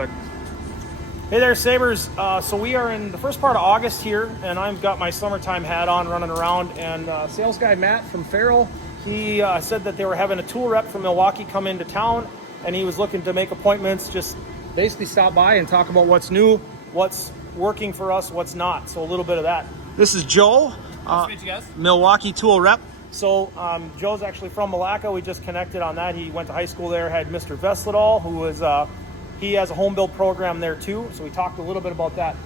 but hey there, Sabres. So we are in the first part of August here, and I've got my summertime hat on running around, and sales guy Matt from Farrell, he said that they were having a tool rep from Milwaukee come into town, and he was looking to make appointments, just basically stop by and talk about what's new, what's working for us, what's not. So a little bit of that. This is Joe, nice to meet you guys. Milwaukee tool rep. So Joe's actually from Malacca. We just connected on that. He went to high school there, had Mr. Vesledal, who was, he has a home build program there too. So we talked a little bit about that.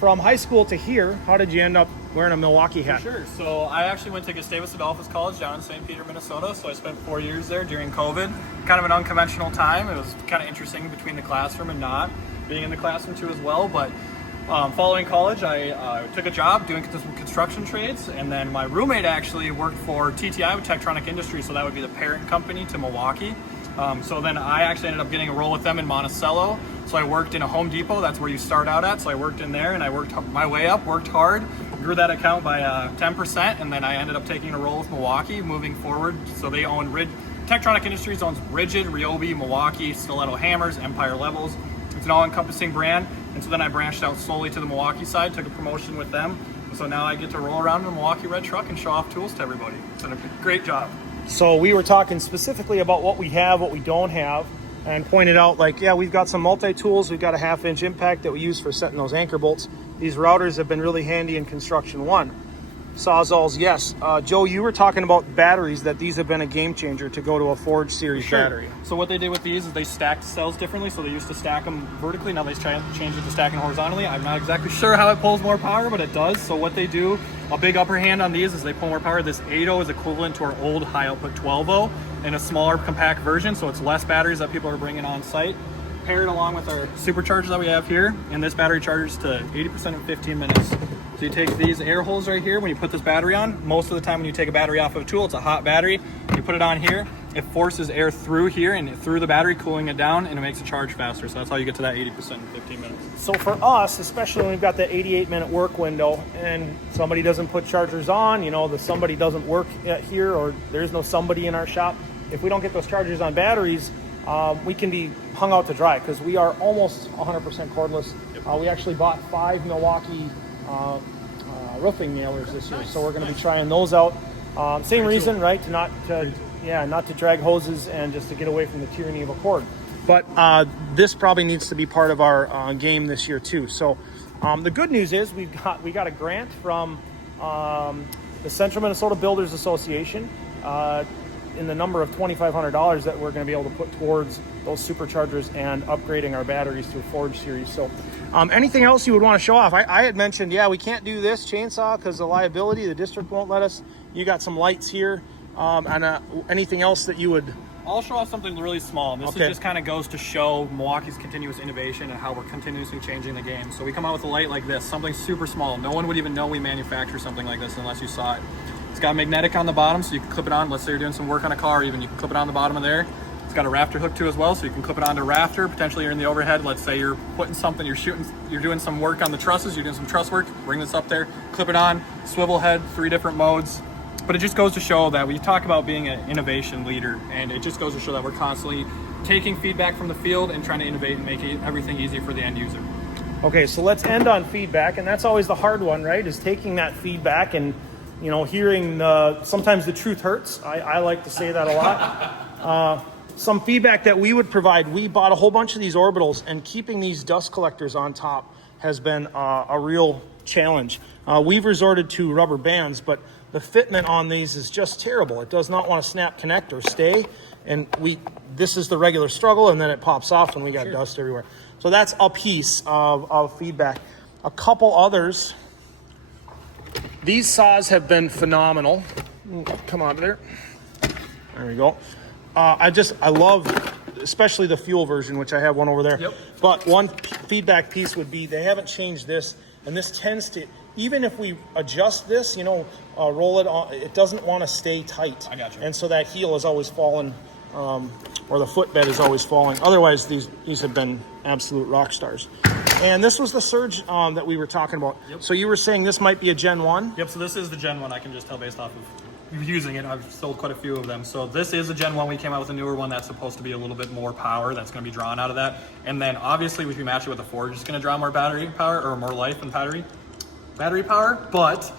From high school to here, how did you end up wearing a Milwaukee hat? For sure. So I actually went to Gustavus Adolphus College down in St. Peter, Minnesota. So I spent 4 years there during COVID. Kind of an unconventional time. It was kind of interesting between the classroom and not being in the classroom too as well. But following college, I took a job doing some construction trades, and then my roommate actually worked for TTI with Tektronix Industries, so that would be the parent company to Milwaukee. So then I actually ended up getting a role with them in Monticello. So I worked in a Home Depot. That's where you start out at. So I worked in there, and I worked my way up, worked hard, grew that account by 10%, and then I ended up taking a role with Milwaukee moving forward. So they own Tektronix Industries owns Rigid, Ryobi, Milwaukee, Stiletto Hammers, Empire Levels. It's an all-encompassing brand. And so then I branched out solely to the Milwaukee side, took a promotion with them. So now I get to roll around in a Milwaukee red truck and show off tools to everybody. It's been a great job. So we were talking specifically about what we have, what we don't have, and pointed out like, yeah, we've got some multi-tools. We've got a 1/2-inch impact that we use for setting those anchor bolts. These routers have been really handy in construction one. Sawzalls, yes. Joe, you were talking about batteries, that these have been a game changer to go to a Forge series battery. So what they did with these is they stacked cells differently. So they used to stack them vertically. Now they changed it to stacking horizontally. I'm not exactly sure how it pulls more power, but it does. So what they do, a big upper hand on these is they pull more power. This 8.0 is equivalent to our old high output 12.0 in a smaller compact version. So it's less batteries that people are bringing on site. Paired along with our supercharger that we have here, and this battery charges to 80% in 15 minutes. So you take these air holes right here, when you put this battery on, most of the time when you take a battery off of a tool, it's a hot battery, you put it on here, it forces air through here and through the battery, cooling it down, and it makes it charge faster. So that's how you get to that 80% in 15 minutes. So for us, especially when we've got that 88-minute work window and somebody doesn't put chargers on, you know, the somebody doesn't work here, or there's no somebody in our shop, if we don't get those chargers on batteries, we can be hung out to dry because we are almost 100% cordless. Yep. We actually bought 5 Milwaukee roofing nailers this year, so we're going to be trying those out. Same reason, right? Not to drag hoses and just to get away from the tyranny of a cord. But this probably needs to be part of our game this year too. So the good news is we got a grant from the Central Minnesota Builders Association in the number of $2,500 that we're going to be able to put towards those superchargers and upgrading our batteries to a Forge series. So anything else you would want to show off? I had mentioned, yeah, we can't do this chainsaw because of liability. The district won't let us. You got some lights here. And anything else that you would... I'll show off something really small. This just kind of goes to show Milwaukee's continuous innovation and how we're continuously changing the game. So we come out with a light like this, something super small. No one would even know we manufacture something like this unless you saw it. It's got magnetic on the bottom, so you can clip it on. Let's say you're doing some work on a car, even you can clip it on the bottom of there. It's got a rafter hook too as well, so you can clip it onto a rafter. Potentially you're in the overhead. Let's say you're putting something, you're doing some work on the trusses, you're doing some truss work, bring this up there, clip it on, swivel head, 3 different modes. But it just goes to show that we talk about being an innovation leader, and it just goes to show that we're constantly taking feedback from the field and trying to innovate and make everything easy for the end user. Okay, so let's end on feedback, and that's always the hard one, right? Is taking that feedback and, you know, hearing sometimes the truth hurts. I like to say that a lot. Some feedback that we would provide, we bought a whole bunch of these orbitals, and keeping these dust collectors on top has been a real challenge. We've resorted to rubber bands, but the fitment on these is just terrible. It does not want to snap, connect, or stay. And this is the regular struggle, and then it pops off and we got dust everywhere. So that's a piece of feedback. A couple others. These saws have been phenomenal. Come on there. There we go. I love, especially the fuel version, which I have one over there. Yep. But one feedback piece would be they haven't changed this, and this tends to, even if we adjust this, you know, roll it on, it doesn't want to stay tight. I got you. And so that heel is always falling, or the footbed is always falling. Otherwise, these have been absolute rock stars. And this was the surge that we were talking about. Yep. So you were saying this might be a Gen 1? Yep, so this is the Gen 1. I can just tell based off of using it. I've sold quite a few of them. So this is a Gen 1. We came out with a newer one that's supposed to be a little bit more power that's going to be drawn out of that. And then obviously if you match it with a Forge, it's going to draw more battery power or more life and battery power. But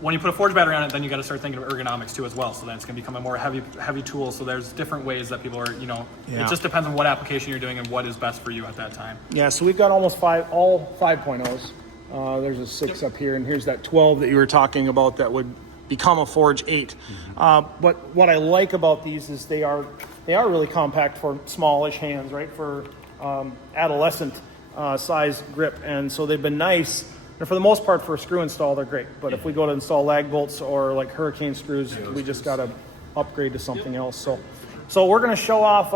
when you put a Forge battery on it, then you got to start thinking of ergonomics too as well. So then it's going to become a more heavy tool. So there's different ways that people are, it just depends on what application you're doing and what is best for you at that time. Yeah, so we've got almost all 5.0s. There's a 6 up here, and here's that 12 that you were talking about that would become a Forge 8. But what I like about these is they are really compact for smallish hands, right? For adolescent size grip, and so they've been nice. And for the most part, for a screw install, they're great. But if we go to install lag bolts or like hurricane screws, we just got to upgrade to something else. So we're going to show off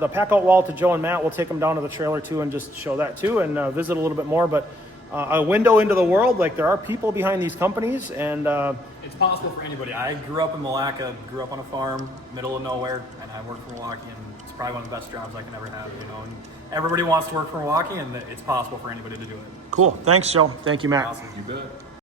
the pack out wall to Joe and Matt. We'll take them down to the trailer too and just show that too and visit a little bit more. But a window into the world, like there are people behind these companies, and it's possible for anybody. I grew up in Milwaukee, grew up on a farm, middle of nowhere, and I work for Milwaukee, and it's probably one of the best jobs I can ever have, And everybody wants to work for Milwaukee, and it's possible for anybody to do it. Cool. Thanks, Joe. Thank you, Matt. Awesome. You bet.